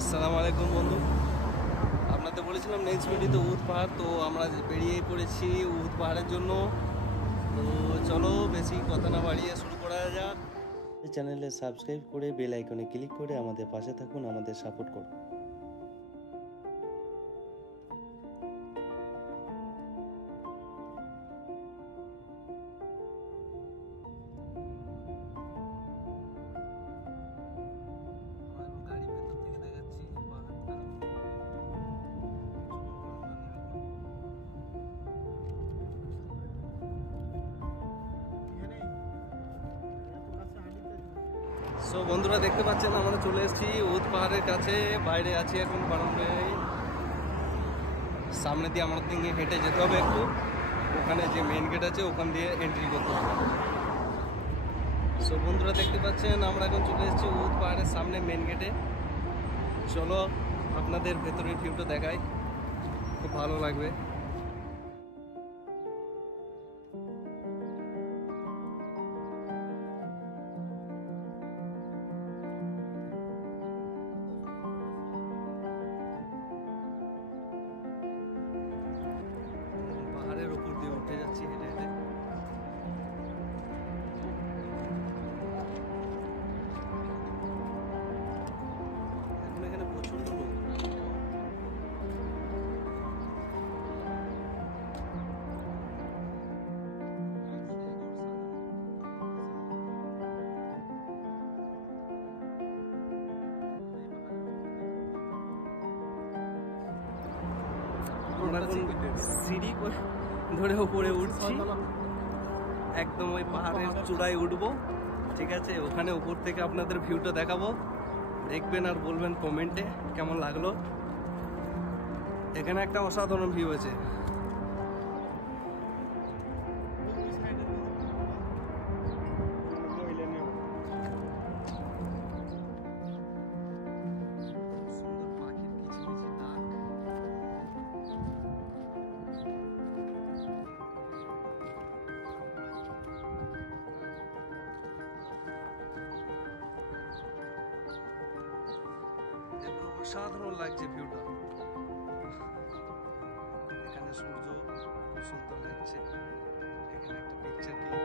আসসালামু আলাইকুম বন্ধু, আপনাদের বলেছিলাম নেক্সট ভিডিওতে উহুদ পাহাড়। তো আমরা বেরিয়েই পড়েছি উহুদ পাহাড়ের জন্য। তো চলো বেশি কথা না বাড়িয়ে শুরু করা যাক। চ্যানেলে সাবস্ক্রাইব করে বেল আইকনে ক্লিক করে আমাদের পাশে থাকুন, আমাদের সাপোর্ট করুন। আমরা এখন গাড়ির ভেতর থেকে দেখাচ্ছি পাহাড়টা। সো বন্ধুরা দেখতে পাচ্ছেন আমরা চলে এসেছি উহুদ পাহাড়ের কাছে। বাইরে আছি এখন বারান্দায়। সামনে দিয়ে আমাদের দিকে হেঁটে যেতে হবে একটু। ওখানে যে মেন গেট আছে ওখান দিয়ে এন্ট্রি করতে হবে। সো বন্ধুরা দেখতে পাচ্ছেন আমরা এখন চলে এসেছি উহুদ পাহাড়ের সামনে মেন গেটে। চলো আপনাদের ভেতরের ভিউটা দেখাই, খুব ভালো লাগবে। পাহাড়ের উপর দিয়ে উঠে যাচ্ছি হেঁটে হেঁটে। এখন এখানে প্রচন্ড লোক। আমরা এখন সিঁড়ি ধরে উপরে উঠছি, একদম ওই পাহাড়ের চূড়ায় উঠবো। ঠিক আছে, ওখানে উপর থেকে আপনাদের ভিউটা দেখাবো, দেখবেন আর বলবেন কমেন্টে কেমন লাগলো। এখানে একটা অসাধারণ ভিউ আছে। সুন্দর পাখির কিচিমিচি ডাক। দেখুন অসাধারণ লাগছে ভিউটা। এখানে সূর্য খুব সুন্দর লাগছে। এখানে একটা পিকচার ক্লিক।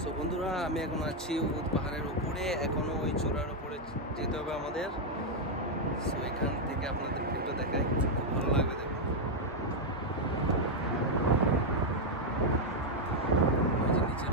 সো বন্ধুরা আমি এখন আছি উহুদ পাহাড়ের উপরে। এখনো ওই চূড়ার উপরে যেতে হবে আমাদের। সো এখান থেকে আপনাদের ভিউটা দেখাই, খুব ভালো লাগবে দেখুন। ওই যে নিচের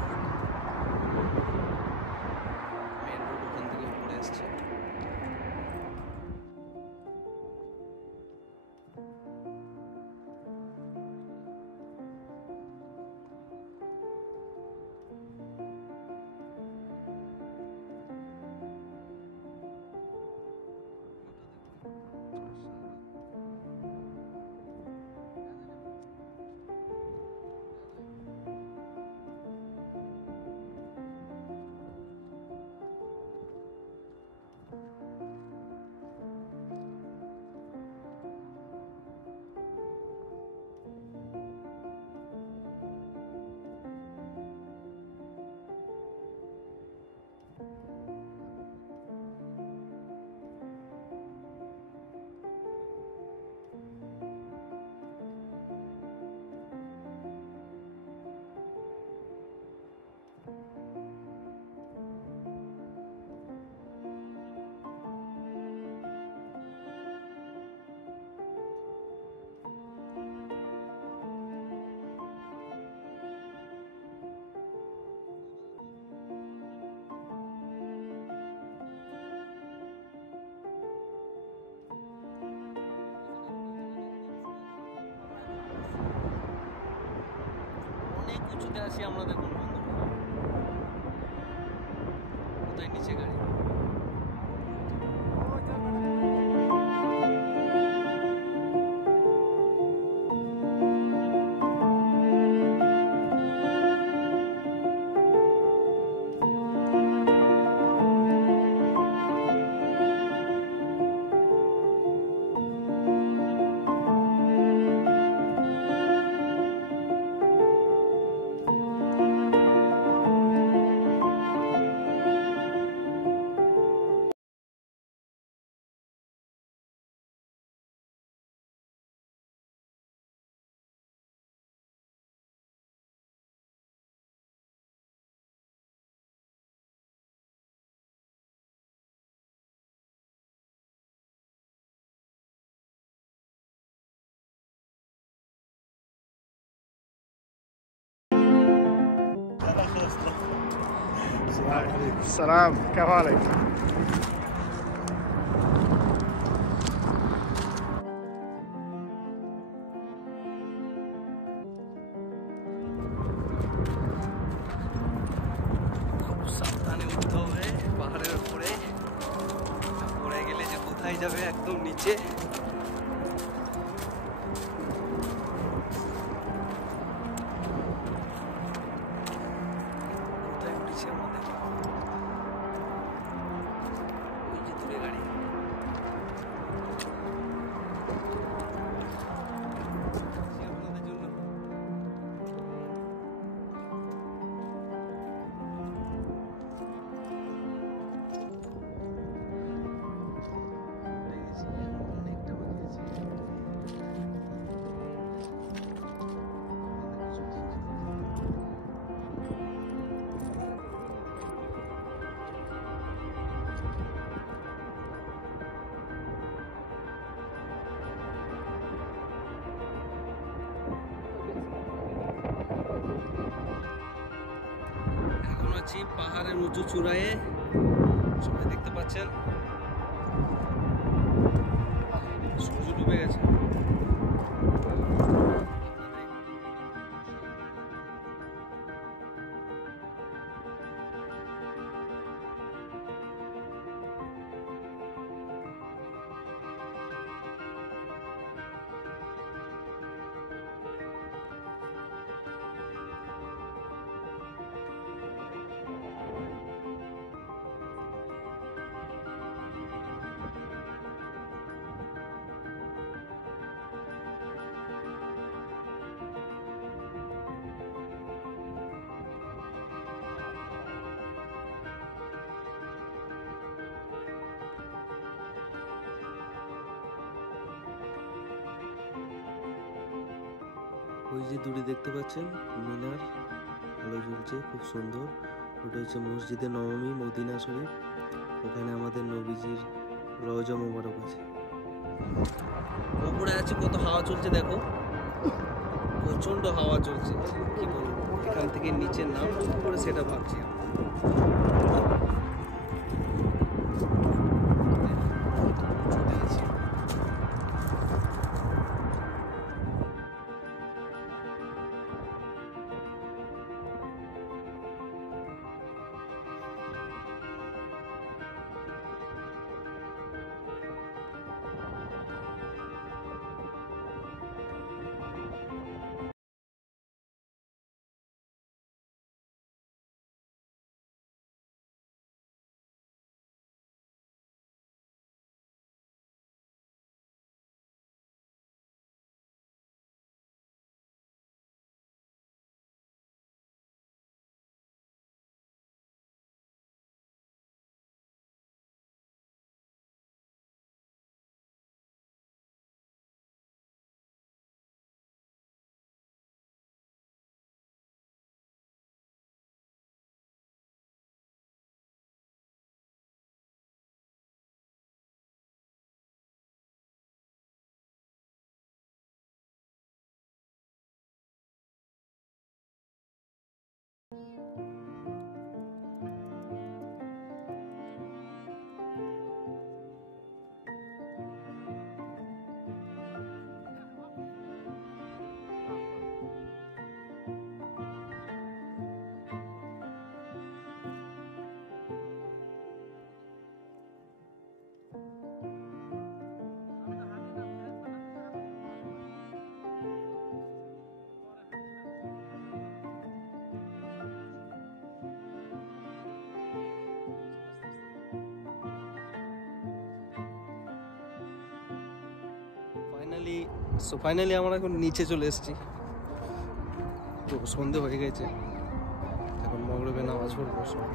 উঁচুতে আছি আমরা, দেখুন বন্ধুরা কোথায় নিচে গাড়ি। السلام كيف حالك؟ খুব সাবধানে উঠতে হবে পাহাড়ের উপরে, পড়ে গেলে যে কোথায় যাবে একদম নিচে। কোথায় উঠেছি আমাদের, ওই যে দূরে গাড়ি। আপনাদের জন্য অনেকটা বাকি আছে। এখন আছি পাহাড়ের উঁচু চূড়ায়, সবাই দেখতে পাচ্ছেন সূর্য ডুবে গেছে। ওই যে দূরে দেখতে পাচ্ছেন মিনার, আলো জ্বলছে খুব সুন্দর। ওটা হচ্ছে মসজিদে নবমী মদিনা শরীফ, ওখানে আমাদের নবীজির রওজা মোবারক আছে। উপরে আছে, কত হাওয়া চলছে দেখো, প্রচন্ড হাওয়া চলছে, কি বলবো। এখান থেকে নিচে নামবো কি করে সেটা ভাবছি আমি। উঁচুতে আছি। ফাইনালি আমরা এখন নিচে চলে এসেছি। তো সন্ধে হয়ে গেছে, এখন মগরিবে নামাজ পড়বো সব।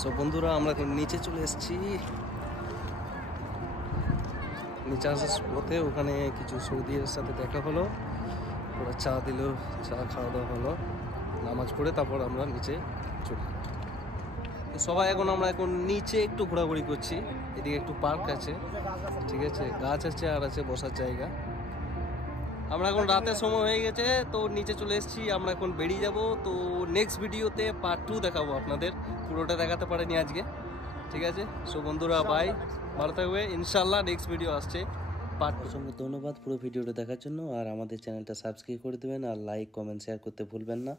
সো বন্ধুরা, আমরা এখন নিচে চলে এসেছি। নিচে আসার পথে ওখানে কিছু সৌদির সাথে দেখা হলো, ওরা চা দিল, চা খাওয়া দাওয়া হলো, নামাজ পড়ে তারপর আমরা নিচে চলি। তো সবাই আমরা এখন নিচে একটু ঘোরাঘুরি করছি। এদিকে একটু পার্ক আছে, ঠিক আছে, গাছ আছে আর আছে বসার জায়গা। আমরা এখন রাতের সময় হয়ে গেছে, তো নিচে চলে এসেছি। আমরা এখন বেরিয়ে যাব। তো নেক্সট ভিডিওতে পার্ট 2 দেখাবো আপনাদের, পুরোটা দেখাতে পারিনি আজকে, ঠিক আছে। সো বন্ধুরা, বাই, ভালো থাকবে, ইনশাল্লাহ নেক্সট ভিডিও আসছে পার্ট 2। অসংখ্য ধন্যবাদ পুরো ভিডিওটা দেখার জন্য। আর আমাদের চ্যানেলটা সাবস্ক্রাইব করে দেবেন, আর লাইক কমেন্ট শেয়ার করতে ভুলবেন না।